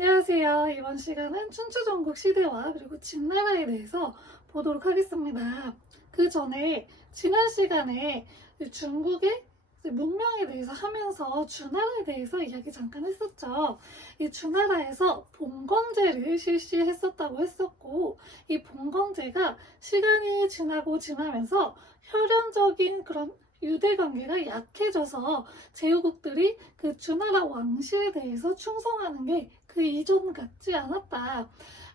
안녕하세요. 이번 시간은 춘추전국 시대와 그리고 진나라에 대해서 보도록 하겠습니다. 그 전에 지난 시간에 중국의 문명에 대해서 하면서 주나라에 대해서 이야기 잠깐 했었죠. 이 주나라에서 봉건제를 실시했었다고 했었고, 이 봉건제가 시간이 지나고 지나면서 혈연적인 그런 유대 관계가 약해져서 제후국들이 그 주나라 왕실에 대해서 충성하는 게 그 이전 같지 않았다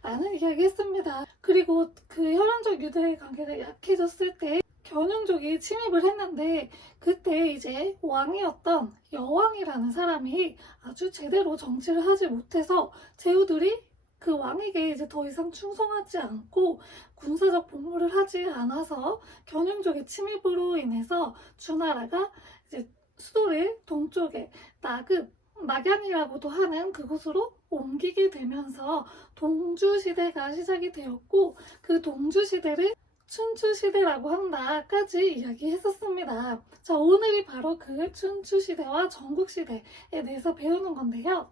라는 이야기 했습니다. 그리고 그 혈연적 유대 관계가 약해졌을 때 견용족이 침입을 했는데, 그때 이제 왕이었던 여왕이라는 사람이 아주 제대로 정치를 하지 못해서 제후들이 그 왕에게 이제 더 이상 충성하지 않고 군사적 복무를 하지 않아서 견용족의 침입으로 인해서 주나라가 이제 수도를 동쪽에 낙양이라고도 하는 그곳으로 옮기게 되면서 동주시대가 시작이 되었고, 그 동주시대를 춘추시대라고 한다까지 이야기했었습니다. 자, 오늘이 바로 그 춘추시대와 전국시대에 대해서 배우는 건데요.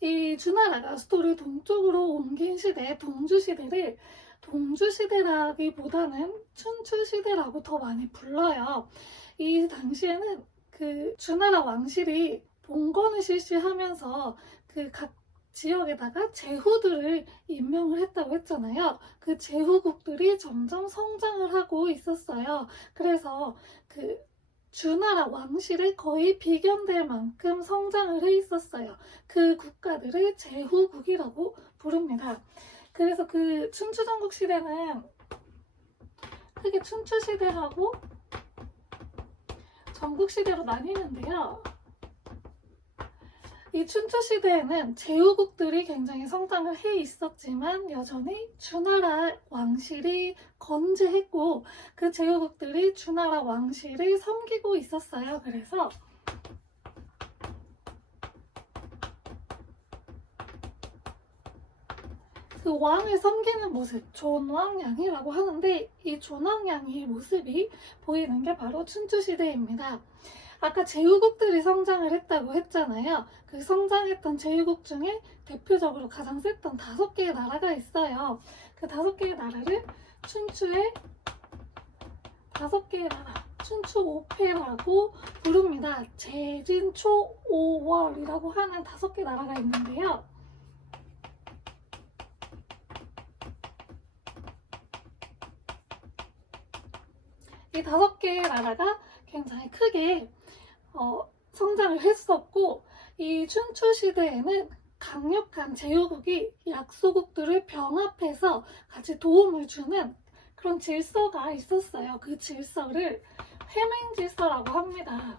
이 주나라가 수도를 동쪽으로 옮긴 시대, 동주시대를 동주시대라기보다는 춘추시대라고 더 많이 불러요. 이 당시에는 그 주나라 왕실이 봉건을 실시하면서 그 각 지역에다가 제후들을 임명을 했다고 했잖아요. 그 제후국들이 점점 성장을 하고 있었어요. 그래서 그 주나라 왕실에 거의 비견될 만큼 성장을 해 있었어요. 그 국가들을 제후국이라고 부릅니다. 그래서 그 춘추전국 시대는 크게 춘추시대하고 전국시대로 나뉘는데요. 이 춘추시대에는 제후국들이 굉장히 성장을 해 있었지만 여전히 주나라 왕실이 건재했고, 그 제후국들이 주나라 왕실을 섬기고 있었어요. 그래서 그 왕을 섬기는 모습, 존왕양이라고 하는데, 이 존왕양의 모습이 보이는 게 바로 춘추시대입니다. 아까 제후국들이 성장을 했다고 했잖아요. 그 성장했던 제후국 중에 대표적으로 가장 셌던 5개의 나라가 있어요. 그 5개의 나라를 춘추의 5개의 나라, 춘추5패라고 부릅니다. 재진초오월이라고 하는 5개 나라가 있는데요. 이 5개의 나라가 굉장히 크게 성장을 했었고, 이 춘추시대에는 강력한 제후국이 약소국들을 병합해서 같이 도움을 주는 그런 질서가 있었어요. 그 질서를 회맹질서라고 합니다.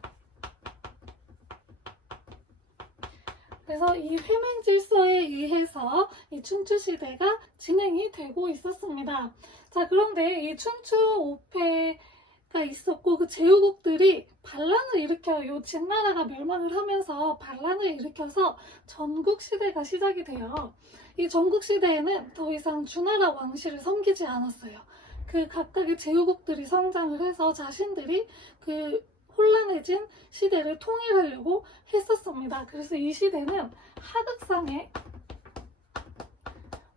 그래서 이 회맹질서에 의해서 이 춘추시대가 진행이 되고 있었습니다. 자, 그런데 이 춘추 5패가 있었고, 그 제후국들이 반란을 일으켜요. 진나라가 멸망을 하면서 반란을 일으켜서 전국시대가 시작이 돼요. 이 전국시대에는 더 이상 주나라 왕실을 섬기지 않았어요. 그 각각의 제후국들이 성장을 해서 자신들이 그 혼란해진 시대를 통일하려고 했었습니다. 그래서 이 시대는 하극상의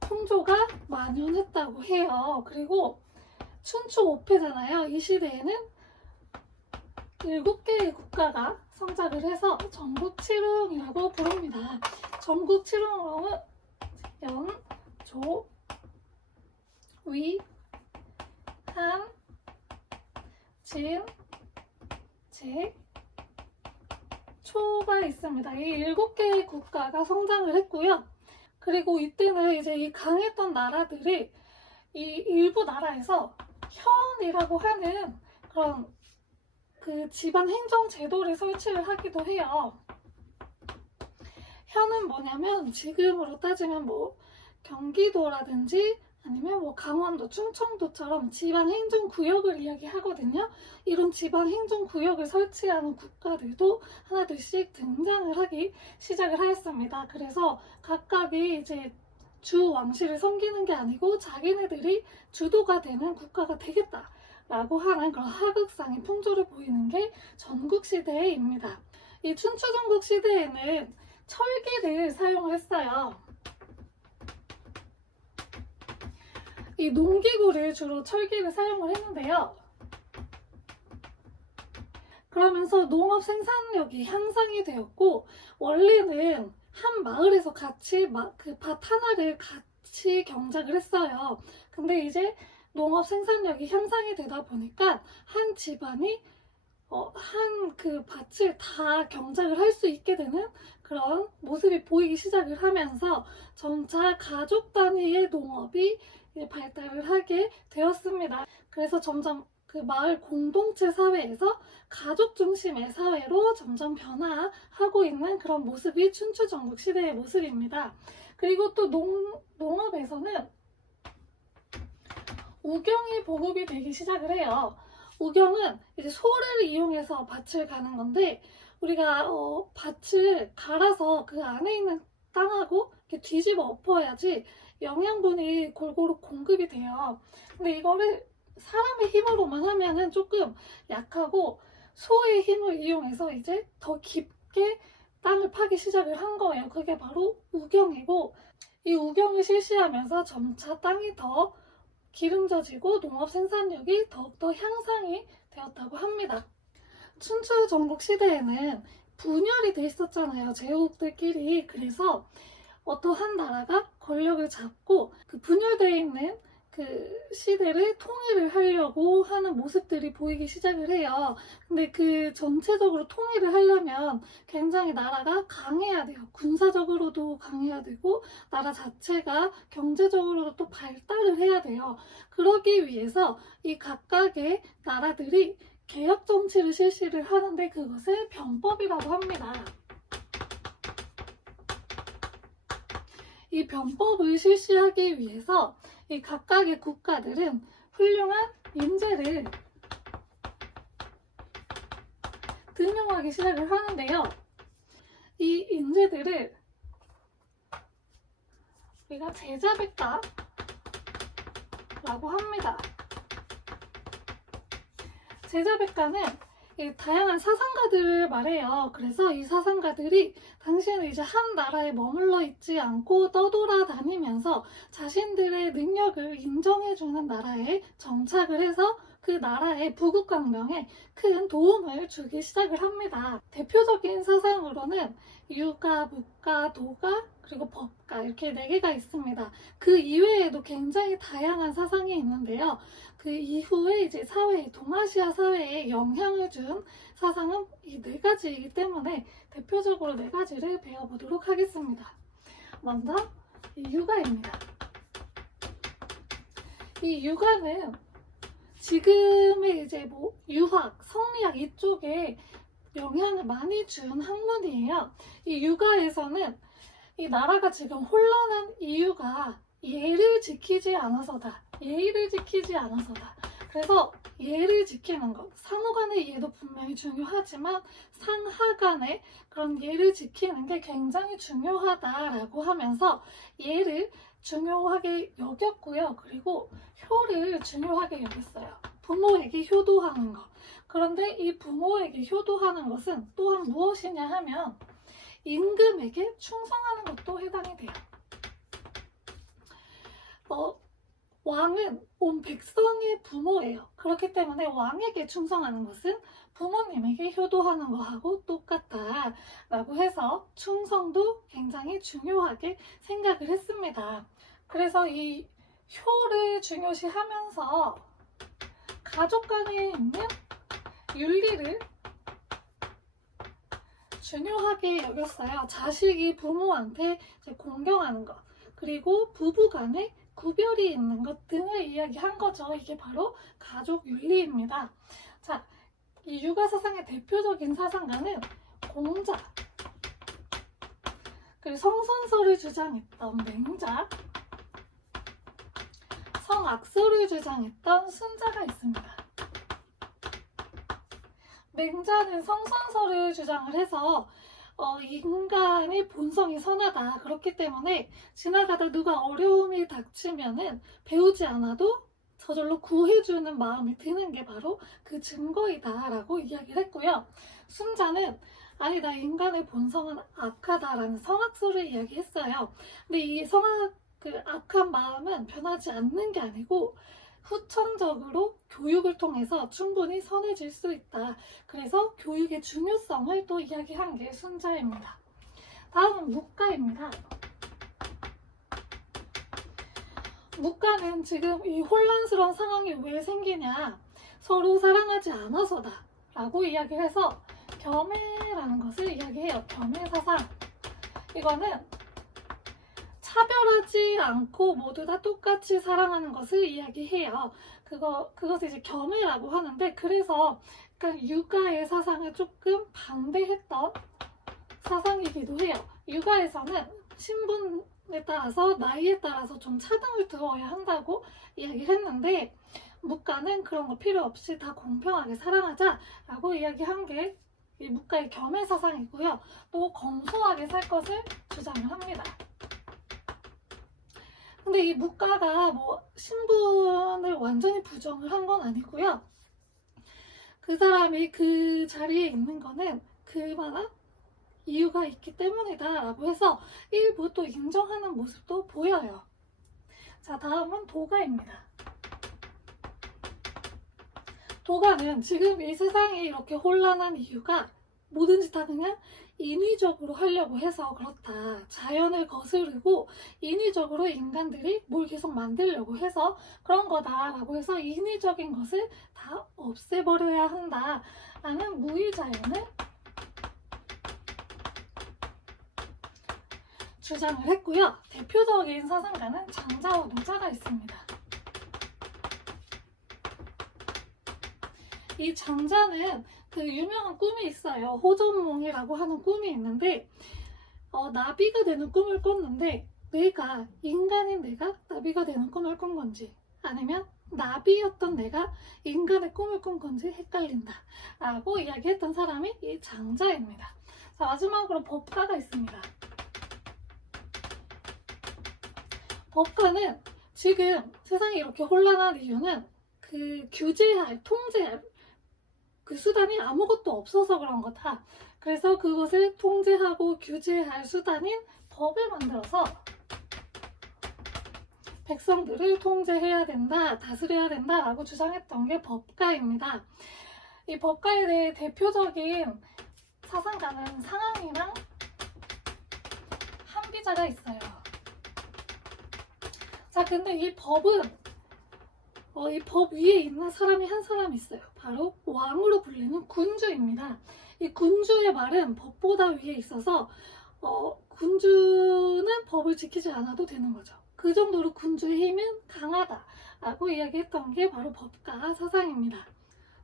풍조가 만연했다고 해요. 그리고 춘추 5패잖아요. 이 시대에는 7개의 국가가 성장을 해서 전국칠흥이라고 부릅니다. 전국칠흥으로는 연, 조, 위, 한, 진, 제, 초가 있습니다. 이 7개의 국가가 성장을 했고요. 그리고 이때는 이제 이 강했던 나라들이 이 일부 나라에서 현이라고 하는 그런 그 지방 행정 제도를 설치를 하기도 해요. 현은 뭐냐면 지금으로 따지면 뭐 경기도라든지 아니면 뭐 강원도, 충청도처럼 지방 행정 구역을 이야기하거든요. 이런 지방 행정 구역을 설치하는 국가들도 하나둘씩 등장을 하기 시작을 하였습니다. 그래서 각각이 이제 주 왕실을 섬기는 게 아니고 자기네들이 주도가 되는 국가가 되겠다 라고 하는 그런 하극상의 풍조를 보이는 게 전국시대입니다. 이 춘추전국 시대에는 철기를 사용을 했어요. 이 농기구를 주로 철기를 사용을 했는데요. 그러면서 농업 생산력이 향상이 되었고, 원래는 한 마을에서 같이 그 밭 하나를 같이 경작을 했어요. 근데 이제 농업 생산력이 향상이 되다 보니까 한 집안이 한 그 밭을 다 경작을 할 수 있게 되는 그런 모습이 보이기 시작을 하면서 점차 가족 단위의 농업이 발달을 하게 되었습니다. 그래서 점점 그 마을 공동체 사회에서 가족 중심의 사회로 점점 변화하고 있는 그런 모습이 춘추전국 시대의 모습입니다. 그리고 또 농업에서는 우경이 보급이 되기 시작을 해요. 우경은 이제 소를 이용해서 밭을 가는 건데, 우리가 밭을 갈아서 그 안에 있는 땅하고 이렇게 뒤집어 엎어야지 영양분이 골고루 공급이 돼요. 근데 이거를 사람의 힘으로만 하면은 조금 약하고, 소의 힘을 이용해서 이제 더 깊게 땅을 파기 시작을 한 거예요. 그게 바로 우경이고, 이 우경을 실시하면서 점차 땅이 더 기름져지고 농업 생산력이 더욱더 향상이 되었다고 합니다. 춘추 전국 시대에는 분열이 돼 있었잖아요, 제후국들끼리. 그래서 어떠한 나라가 권력을 잡고 그 분열되어 있는 그 시대를 통일을 하려고 하는 모습들이 보이기 시작을 해요. 근데 그 전체적으로 통일을 하려면 굉장히 나라가 강해야 돼요. 군사적으로도 강해야 되고, 나라 자체가 경제적으로도 또 발달을 해야 돼요. 그러기 위해서 이 각각의 나라들이 개혁 정치를 실시를 하는데, 그것을 변법이라고 합니다. 이 변법을 실시하기 위해서 이 각각의 국가들은 훌륭한 인재를 등용하기 시작을 하는데요. 이 인재들을 우리가 제자백가라고 합니다. 제자백가는 다양한 사상가들을 말해요. 그래서 이 사상가들이 당시에는 이제 한 나라에 머물러 있지 않고 떠돌아다니면서 자신들의 능력을 인정해주는 나라에 정착을 해서 그 나라의 부국강명에 큰 도움을 주기 시작을 합니다. 대표적인 사상으로는 유가, 묵가, 도가, 그리고 법가, 이렇게 4개가 있습니다. 그 이외에도 굉장히 다양한 사상이 있는데요. 그 이후에 이제 동아시아 사회에 영향을 준 사상은 이 4가지이기 때문에 대표적으로 4가지를 배워보도록 하겠습니다. 먼저 유가입니다. 이 유가는 지금의 이제 유학, 성리학 이쪽에 영향을 많이 준 학문이에요. 이 유가에서는 이 나라가 지금 혼란한 이유가 예를 지키지 않아서다. 예의를 지키지 않아서다. 그래서 예를 지키는 것, 상호 간의 예도 분명히 중요하지만 상하 간의 그런 예를 지키는 게 굉장히 중요하다라고 하면서 예를 중요하게 여겼고요. 그리고 효를 중요하게 여겼어요. 부모에게 효도하는 것. 그런데 이 부모에게 효도하는 것은 또한 무엇이냐 하면 임금에게 충성하는 것도 해당이 돼요. 왕은 온 백성의 부모예요. 그렇기 때문에 왕에게 충성하는 것은 부모님에게 효도하는 것하고 똑같다라고 해서 충성도 굉장히 중요하게 생각을 했습니다. 그래서 이 효를 중요시하면서 가족 간에 있는 윤리를 중요하게 여겼어요. 자식이 부모한테 공경하는 것, 그리고 부부 간에 구별이 있는 것 등을 이야기한 거죠. 이게 바로 가족 윤리입니다. 자, 이 유가 사상의 대표적인 사상가는 공자, 그리고 성선설을 주장했던 맹자, 성악설을 주장했던 순자가 있습니다. 맹자는 성선설을 주장을 해서 인간의 본성이 선하다. 그렇기 때문에 지나가다 누가 어려움이 닥치면은 배우지 않아도 저절로 구해주는 마음이 드는 게 바로 그 증거이다 라고 이야기를 했고요. 순자는 아니 나 인간의 본성은 악하다라는 성악설을 이야기했어요. 근데 이 성악 그 악한 마음은 변하지 않는 게 아니고 후천적으로 교육을 통해서 충분히 선해질 수 있다. 그래서 교육의 중요성을 또 이야기한 게 순자입니다. 다음은 묵가입니다. 묵가는 지금 이 혼란스러운 상황이 왜 생기냐, 서로 사랑하지 않아서다 라고 이야기를 해서 겸해라는 것을 이야기해요. 겸해사상. 이거는 차별하지 않고 모두 다 똑같이 사랑하는 것을 이야기해요. 그것을 이제 겸해라고 하는데, 그래서 그러니까 육아의 사상을 조금 반대했던 사상이기도 해요. 육아에서는 신분에 따라서 나이에 따라서 좀 차등을 두어야 한다고 이야기를 했는데, 묵가는 그런 거 필요 없이 다 공평하게 사랑하자 라고 이야기한 게 이 묵가의 겸해 사상이고요. 또 검소하게 살 것을 주장을 합니다. 근데 이 묵가가 뭐 신분을 완전히 부정을 한 건 아니고요. 그 사람이 그 자리에 있는 거는 그만한 이유가 있기 때문이다 라고 해서 일부 또 인정하는 모습도 보여요. 자, 다음은 도가입니다. 도가는 지금 이 세상이 이렇게 혼란한 이유가 뭐든지 다 그냥 인위적으로 하려고 해서 그렇다. 자연을 거스르고 인위적으로 인간들이 뭘 계속 만들려고 해서 그런 거다라고 해서 인위적인 것을 다 없애버려야 한다라는 무의자연을 주장을 했고요. 대표적인 사상가는 장자와 노자가 있습니다. 이 장자는 그 유명한 꿈이 있어요. 호전몽이라고 하는 꿈이 있는데 나비가 되는 꿈을 꿨는데, 내가 인간인 내가 나비가 되는 꿈을 꾼 건지 아니면 나비였던 내가 인간의 꿈을 꾼 건지 헷갈린다 라고 이야기했던 사람이 이 장자입니다. 자, 마지막으로 법가가 있습니다. 법가는 지금 세상이 이렇게 혼란한 이유는 그 규제할, 통제할 그 수단이 아무것도 없어서 그런 거다. 그래서 그것을 통제하고 규제할 수단인 법을 만들어서 백성들을 통제해야 된다, 다스려야 된다 라고 주장했던 게 법가입니다. 이 법가에 대해 대표적인 사상가는 상황이랑 한비자가 있어요. 자, 근데 이 법은 이 법 위에 있는 사람이 한 사람 있어요. 바로 왕으로 불리는 군주입니다. 이 군주의 말은 법보다 위에 있어서 군주는 법을 지키지 않아도 되는 거죠. 그 정도로 군주의 힘은 강하다라고 이야기했던 게 바로 법가 사상입니다.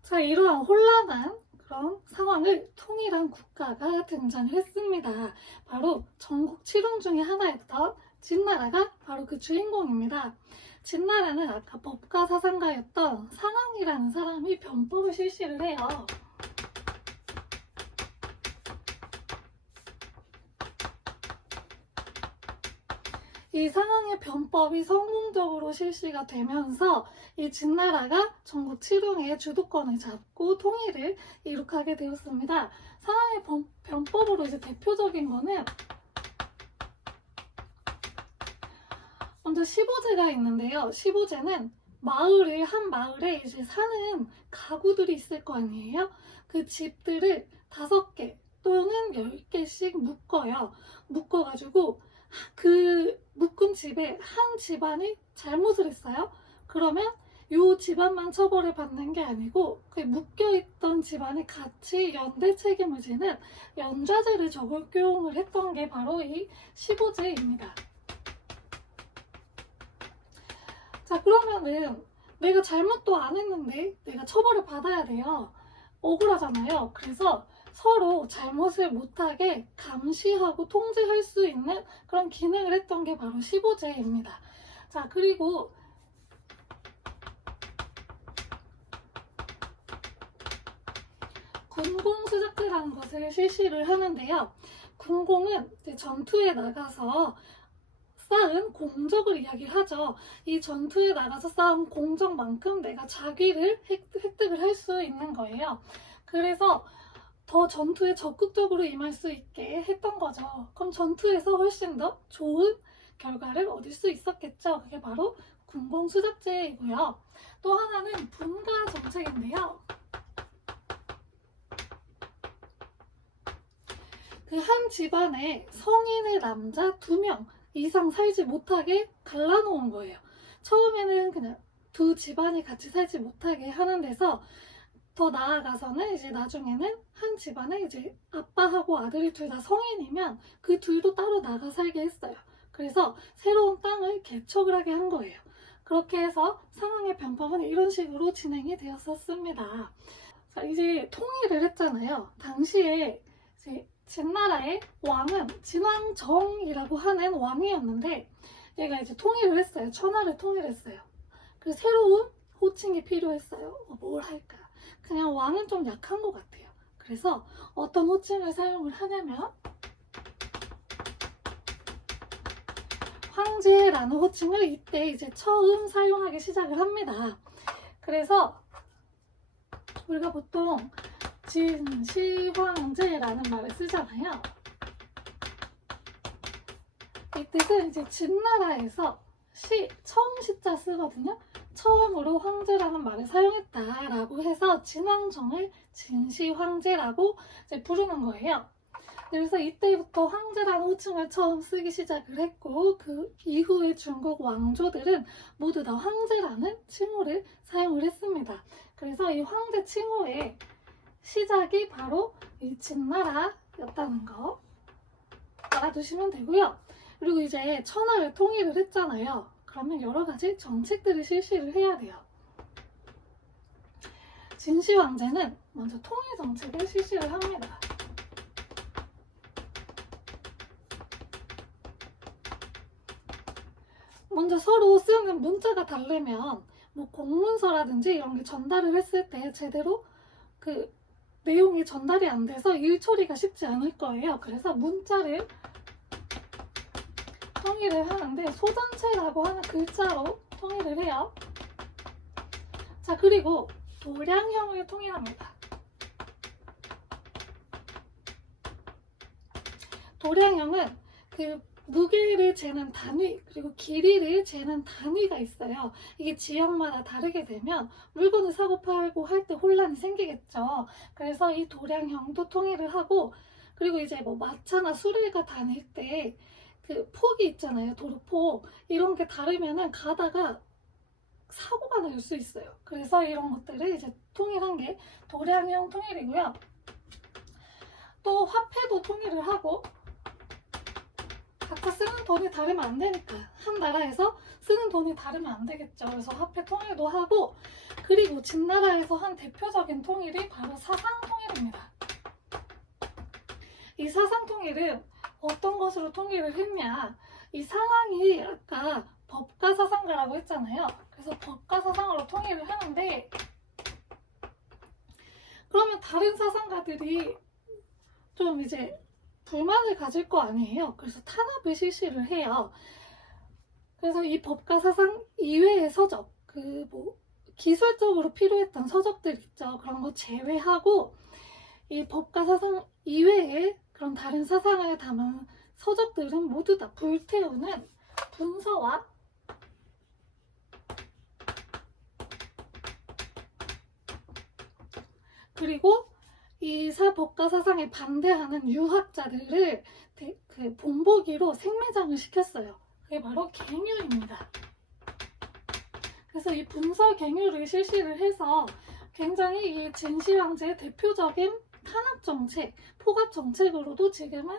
자, 이러한 혼란한 그런 상황을 통일한 국가가 등장을 했습니다. 바로 전국 7홍 중에 하나였던 진나라가 바로 그 주인공입니다. 진나라는 아까 법가 사상가였던 상황이라는 사람이 변법을 실시를 해요. 이 상황의 변법이 성공적으로 실시가 되면서 이 진나라가 전국 7홍의 주도권을 잡고 통일을 이룩하게 되었습니다. 상황의 변법으로 이제 대표적인 거는 먼저 15제가 있는데요. 15제는 한 마을에 이제 사는 가구들이 있을 거 아니에요? 그 집들을 5개 또는 10개씩 묶어요. 묶어가지고 그 묶은 집에 한 집안이 잘못을 했어요. 그러면 이 집안만 처벌을 받는 게 아니고 그 묶여있던 집안이 같이 연대 책임을 지는 연좌제를 적용을 했던 게 바로 이 15제입니다. 자, 그러면은 내가 잘못도 안 했는데 내가 처벌을 받아야 돼요. 억울하잖아요. 그래서 서로 잘못을 못하게 감시하고 통제할 수 있는 그런 기능을 했던 게 바로 15제입니다. 자, 그리고 군공수작제라는 것을 실시를 하는데요. 군공은 이제 전투에 나가서 쌓은 공적을 이야기하죠. 이 전투에 나가서 쌓은 공적만큼 내가 자기를 획득을 할 수 있는 거예요. 그래서 더 전투에 적극적으로 임할 수 있게 했던 거죠. 그럼 전투에서 훨씬 더 좋은 결과를 얻을 수 있었겠죠. 그게 바로 군공수습제이고요. 또 하나는 분가 정책인데요. 그 한 집안에 성인의 남자 2명 이상 살지 못하게 갈라놓은 거예요. 처음에는 그냥 두 집안이 같이 살지 못하게 하는 데서 더 나아가서는 이제 나중에는 한 집안에 이제 아빠하고 아들이 둘 다 성인이면 그 둘도 따로 나가 살게 했어요. 그래서 새로운 땅을 개척을 하게 한 거예요. 그렇게 해서 상황의 변법은 이런 식으로 진행이 되었었습니다. 자, 이제 통일을 했잖아요. 당시에 이제 진나라의 왕은 진왕정이라고 하는 왕이었는데 얘가 이제 통일을 했어요. 천하를 통일했어요. 그래서 새로운 호칭이 필요했어요. 뭘 할까? 그냥 왕은 좀 약한 것 같아요. 그래서 어떤 호칭을 사용을 하냐면 황제라는 호칭을 이때 이제 처음 사용하기 시작을 합니다. 그래서 우리가 보통 진시황제라는 말을 쓰잖아요. 이 뜻은 이제 진나라에서 처음 시자 쓰거든요. 처음으로 황제라는 말을 사용했다라고 해서 진왕정을 진시황제라고 이제 부르는 거예요. 그래서 이때부터 황제라는 호칭을 처음 쓰기 시작을 했고 그 이후의 중국 왕조들은 모두 다 황제라는 칭호를 사용을 했습니다. 그래서 이 황제 칭호의 시작이 바로 이 진나라였다는 거 알아두시면 되고요. 그리고 이제 천하를 통일을 했잖아요. 그러면 여러 가지 정책들을 실시를 해야 돼요. 진시황제는 먼저 통일 정책을 실시를 합니다. 먼저 서로 쓰는 문자가 다르면 뭐 공문서라든지 이런 게 전달을 했을 때 제대로 그 내용이 전달이 안 돼서 일 처리가 쉽지 않을 거예요. 그래서 문자를 통일을 하는데 소전체라고 하는 글자로 통일을 해요. 자, 그리고 도량형을 통일합니다. 도량형은 그 무게를 재는 단위 그리고 길이를 재는 단위가 있어요. 이게 지역마다 다르게 되면 물건을 사고 팔고 할 때 혼란이 생기겠죠. 그래서 이 도량형도 통일을 하고 그리고 이제 뭐 마차나 수레가 다닐 때 그 폭이 있잖아요. 도로폭 이런 게 다르면은 가다가 사고가 날 수 있어요. 그래서 이런 것들을 이제 통일한 게 도량형 통일이고요. 또 화폐도 통일을 하고 각자 쓰는 돈이 다르면 안 되니까 한 나라에서 쓰는 돈이 다르면 안 되겠죠. 그래서 화폐 통일도 하고 그리고 진나라에서 한 대표적인 통일이 바로 사상통일입니다. 이 사상통일은 어떤 것으로 통일을 했냐 이 상황이 아까 법가사상가라고 했잖아요. 그래서 법가사상으로 통일을 하는데 그러면 다른 사상가들이 좀 이제 불만을 가질 거 아니에요. 그래서 탄압을 실시를 해요. 그래서 이 법과 사상 이외의 서적, 그 뭐 기술적으로 필요했던 서적들 있죠. 그런 거 제외하고 이 법과 사상 이외의 그런 다른 사상을 담은 서적들은 모두 다 불태우는 분서와 그리고 이 법과 사상에 반대하는 유학자들을 그 본보기로 생매장을 시켰어요. 그게 바로 갱유입니다. 그래서 이 분서 갱유를 실시를 해서 굉장히 이 진시황제의 대표적인 탄압 정책, 포갑 정책으로도 지금은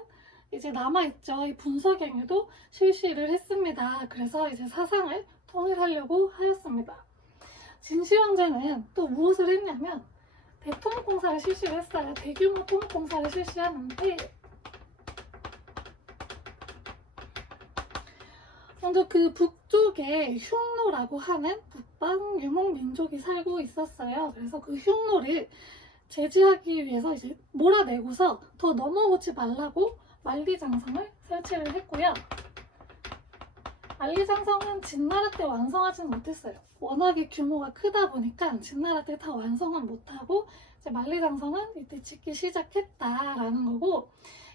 이제 남아있죠. 이 분서 갱유도 실시를 했습니다. 그래서 이제 사상을 통일하려고 하였습니다. 진시황제는 또 무엇을 했냐면 대통합공사를 실시를 했어요. 대규모 통합공사를 실시하는데 먼저 그 북쪽에 흉노라고 하는 북방 유목 민족이 살고 있었어요. 그래서 그 흉노를 제지하기 위해서 이제 몰아내고서 더 넘어오지 말라고 만리장성을 설치를 했고요. 만리장성은 진나라 때 완성하지는 못했어요. 워낙에 규모가 크다 보니까 진나라 때 다 완성은 못하고 이제 만리장성은 이때 짓기 시작했다라는 거고,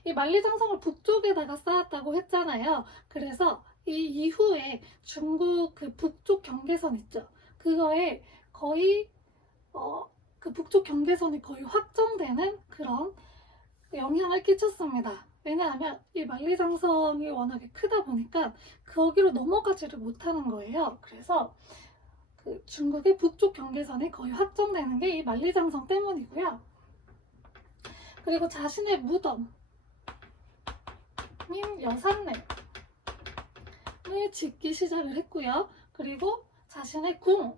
이 만리장성을 북쪽에다가 쌓았다고 했잖아요. 그래서 이 이후에 중국 그 북쪽 경계선 있죠. 그거에 거의 그 북쪽 경계선이 거의 확정되는 그런 영향을 끼쳤습니다. 왜냐하면 이 만리장성이 워낙에 크다 보니까 거기로 넘어가지를 못하는 거예요. 그래서 그 중국의 북쪽 경계선이 거의 확정되는 게 이 만리장성 때문이고요. 그리고 자신의 무덤인 여산릉을 짓기 시작을 했고요. 그리고 자신의 궁,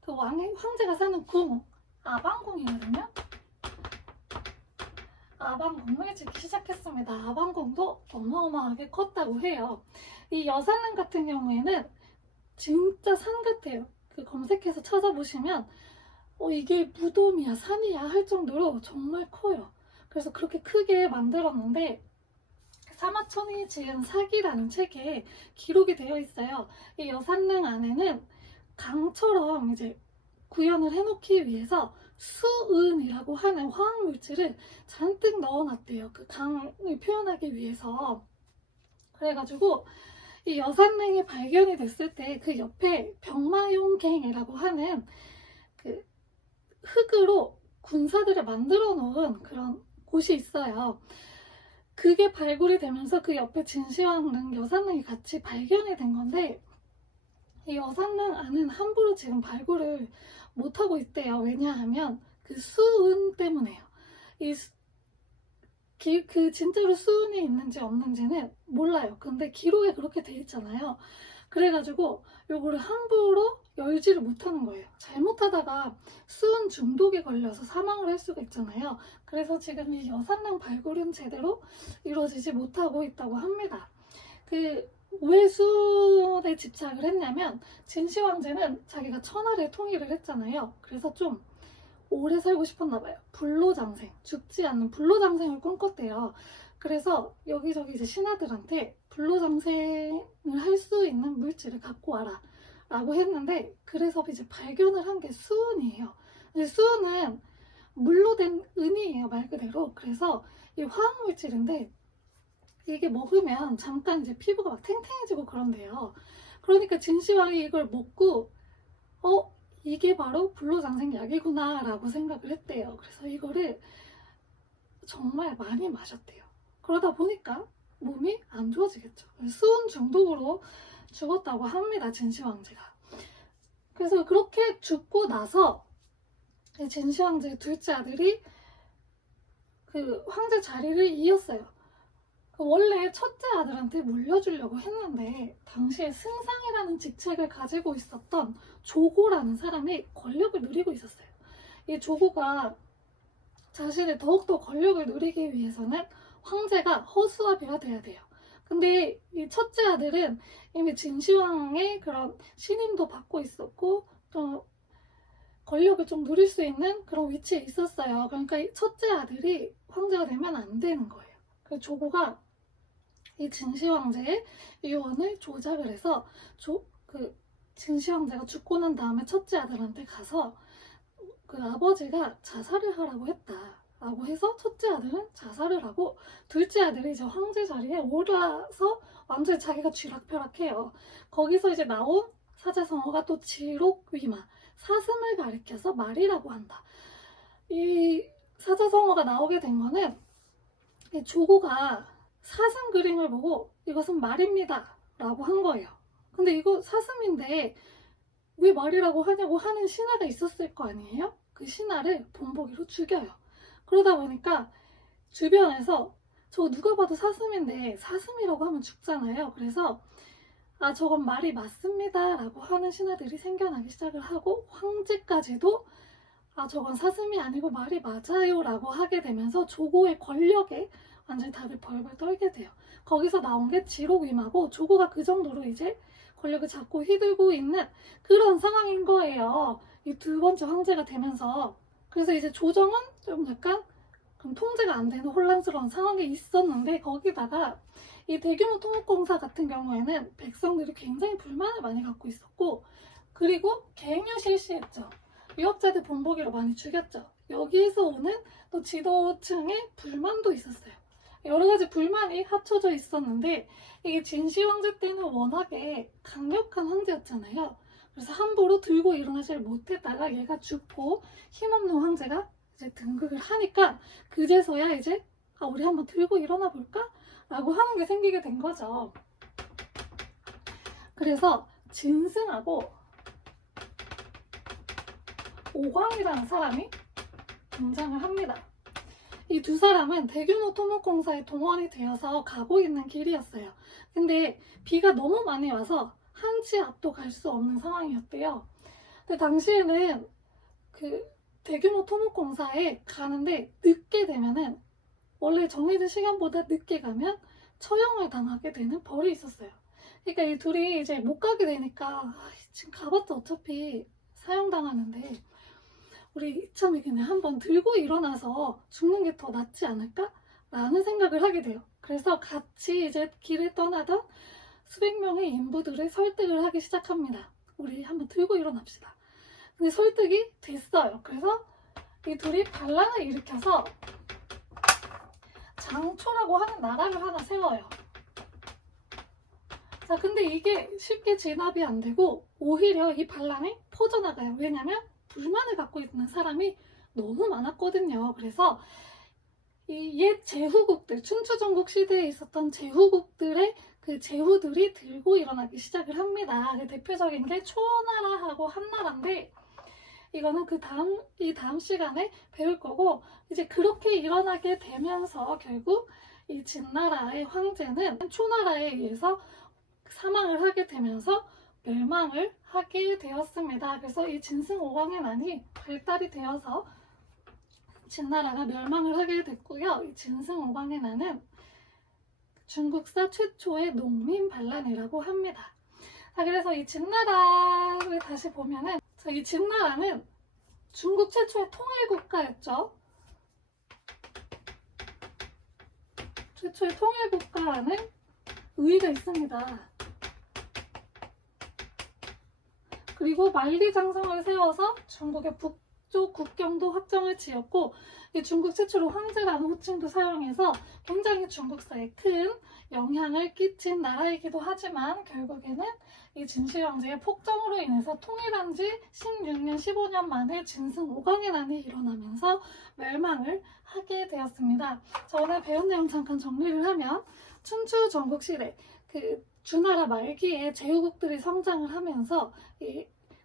그 황제가 사는 궁, 아방궁이거든요. 아방궁을 짓기 시작했습니다. 아방궁도 어마어마하게 컸다고 해요. 이 여산릉 같은 경우에는 진짜 산 같아요. 그 검색해서 찾아보시면 이게 무덤이야 산이야 할 정도로 정말 커요. 그래서 그렇게 크게 만들었는데 사마천이 지은 사기라는 책에 기록이 되어 있어요. 이 여산릉 안에는 강처럼 이제 구현을 해놓기 위해서 수은이라고 하는 화학물질을 잔뜩 넣어놨대요. 그 강을 표현하기 위해서. 그래가지고 이 여산릉이 발견이 됐을 때 그 옆에 병마용갱이라고 하는 그 흙으로 군사들을 만들어 놓은 그런 곳이 있어요. 그게 발굴이 되면서 그 옆에 진시황릉, 여산릉이 같이 발견이 된 건데, 이 여산릉 안은 함부로 지금 발굴을 못하고 있대요. 왜냐하면 그 수은 때문에요. 그 진짜로 수은이 있는지 없는지는 몰라요. 근데 기록에 그렇게 돼 있잖아요. 그래가지고 요거를 함부로 열지를 못하는 거예요. 잘못하다가 수은 중독에 걸려서 사망을 할 수가 있잖아요. 그래서 지금 이 여산릉 발굴은 제대로 이루어지지 못하고 있다고 합니다. 왜 수은에 집착을 했냐면 진시황제는 자기가 천하를 통일을 했잖아요. 그래서 좀 오래 살고 싶었나 봐요. 불로장생, 죽지 않는 불로장생을 꿈꿨대요. 그래서 여기저기 이제 신하들한테 불로장생을 할 수 있는 물질을 갖고 와라 라고 했는데, 그래서 이제 발견을 한 게 수은이에요. 근데 수은은 물로 된 은이에요, 말 그대로. 그래서 이 화학물질인데 이게 먹으면 잠깐 이제 피부가 막 탱탱해지고 그런데요. 그러니까 진시황이 이걸 먹고 이게 바로 불로장생 약이구나 라고 생각을 했대요. 그래서 이거를 정말 많이 마셨대요. 그러다 보니까 몸이 안 좋아지겠죠. 수은 중독으로 죽었다고 합니다, 진시황제가. 그래서 그렇게 죽고 나서 진시황제의 둘째 아들이 그 황제 자리를 이었어요. 원래 첫째 아들한테 물려주려고 했는데 당시에 승상이라는 직책을 가지고 있었던 조고라는 사람이 권력을 누리고 있었어요. 이 조고가 자신의 더욱더 권력을 누리기 위해서는 황제가 허수아비가 돼야 돼요. 근데 이 첫째 아들은 이미 진시황의 그런 신임도 받고 있었고 또 권력을 좀 누릴 수 있는 그런 위치에 있었어요. 그러니까 이 첫째 아들이 황제가 되면 안 되는 거예요. 그래서 조고가 이 진시황제의 유언을 조작을 해서 진시황제가 죽고 난 다음에 첫째 아들한테 가서 그 아버지가 자살을 하라고 했다라고 해서 첫째 아들은 자살을 하고 둘째 아들이 이제 황제 자리에 올라서 완전히 자기가 쥐락펴락해요. 거기서 이제 나온 사자성어가 또 지록위마, 사슴을 가리켜서 말이라고 한다. 이 사자성어가 나오게 된 거는 이 조고가 사슴 그림을 보고 이것은 말입니다 라고 한 거예요. 근데 이거 사슴인데 왜 말이라고 하냐고 하는 신하가 있었을 거 아니에요? 그 신하를 본보기로 죽여요. 그러다 보니까 주변에서 저거 누가 봐도 사슴인데 사슴이라고 하면 죽잖아요. 그래서 저건 말이 맞습니다 라고 하는 신하들이 생겨나기 시작을 하고, 황제까지도 저건 사슴이 아니고 말이 맞아요 라고 하게 되면서 조고의 권력에 완전히 다들 벌벌 떨게 돼요. 거기서 나온 게 지록위마고, 조고가 그 정도로 이제 권력을 잡고 휘둘고 있는 그런 상황인 거예요. 이 두 번째 황제가 되면서. 그래서 이제 조정은 좀 약간 통제가 안 되는 혼란스러운 상황에 있었는데, 거기다가 이 대규모 토목공사 같은 경우에는 백성들이 굉장히 불만을 많이 갖고 있었고, 그리고 계획류 실시했죠. 유학자들 본보기로 많이 죽였죠. 여기에서 오는 또 지도층의 불만도 있었어요. 여러 가지 불만이 합쳐져 있었는데, 이게 진시 황제 때는 워낙에 강력한 황제였잖아요. 그래서 함부로 들고 일어나질 못했다가 얘가 죽고 힘없는 황제가 이제 등극을 하니까 그제서야 이제 우리 한번 들고 일어나 볼까? 라고 하는 게 생기게 된 거죠. 그래서 진승하고 오광이라는 사람이 등장을 합니다. 이 두 사람은 대규모 토목공사에 동원이 되어서 가고 있는 길이었어요. 근데 비가 너무 많이 와서 한 치 앞도 갈 수 없는 상황이었대요. 근데 당시에는 그 대규모 토목공사에 가는데 늦게 되면은, 원래 정해진 시간보다 늦게 가면 처형을 당하게 되는 벌이 있었어요. 그러니까 이 둘이 이제 못 가게 되니까 지금 가봤자 어차피 사형당하는데 우리 이참에 그냥 한번 들고 일어나서 죽는 게 더 낫지 않을까? 라는 생각을 하게 돼요. 그래서 같이 이제 길을 떠나던 수백 명의 인부들을 설득을 하기 시작합니다. 우리 한번 들고 일어납시다. 근데 설득이 됐어요. 그래서 이 둘이 반란을 일으켜서 장초라고 하는 나라를 하나 세워요. 자, 근데 이게 쉽게 진압이 안 되고 오히려 이 반란이 퍼져나가요. 왜냐면 불만을 갖고 있는 사람이 너무 많았거든요. 그래서 이 옛 제후국들, 춘추전국 시대에 있었던 제후국들의 그 제후들이 들고 일어나기 시작을 합니다. 대표적인 게 초나라하고 한나라인데, 이거는 이 다음 시간에 배울 거고, 이제 그렇게 일어나게 되면서 결국 이 진나라의 황제는 초나라에 의해서 사망을 하게 되면서 멸망을 하게 되었습니다. 그래서 이 진승오광의 난이 발달이 되어서 진나라가 멸망을 하게 됐고요. 이 진승오광의 난은 중국사 최초의 농민 반란이라고 합니다. 자, 그래서 이 진나라를 다시 보면은, 이 진나라는 중국 최초의 통일국가였죠. 최초의 통일국가라는 의의가 있습니다. 그리고 만리장성을 세워서 중국의 북쪽 국경도 확정을 지었고, 이 중국 최초로 황제라는 호칭도 사용해서 굉장히 중국사에 큰 영향을 끼친 나라이기도 하지만, 결국에는 이 진시 황제의 폭정으로 인해서 통일한 지 16년, 15년 만에 진승오광의 난이 일어나면서 멸망을 하게 되었습니다. 자, 오늘 배운 내용 잠깐 정리를 하면, 춘추 전국시대 주나라 말기에 제후국들이 성장을 하면서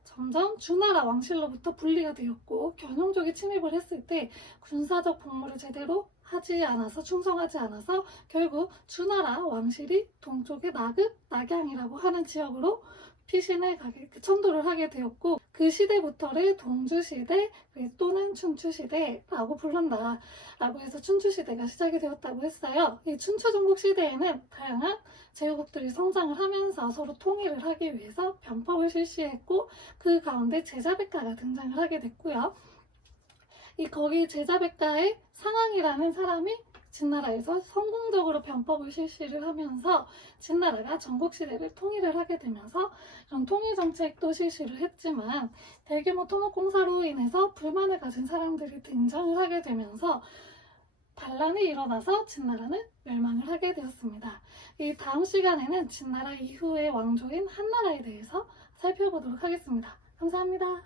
점점 주나라 왕실로부터 분리가 되었고, 견용족이 침입을 했을 때 군사적 복무를 제대로 하지 않아서, 충성하지 않아서 결국 주나라 왕실이 동쪽의 나급, 낙양이라고 하는 지역으로 피신을 천도를 하게 되었고, 그 시대부터를 동주시대 또는 춘추시대라고 부른다 라고 해서 춘추시대가 시작이 되었다고 했어요. 이 춘추전국 시대에는 다양한 제후국들이 성장을 하면서 서로 통일을 하기 위해서 변법을 실시했고, 그 가운데 제자백가가 등장을 하게 됐고요. 거기 제자백가의 상황이라는 사람이 진나라에서 성공적으로 변법을 실시를 하면서 진나라가 전국시대를 통일을 하게 되면서 이런 통일정책도 실시를 했지만, 대규모 토목공사로 인해서 불만을 가진 사람들이 등장을 하게 되면서 반란이 일어나서 진나라는 멸망을 하게 되었습니다. 이 다음 시간에는 진나라 이후의 왕조인 한나라에 대해서 살펴보도록 하겠습니다. 감사합니다.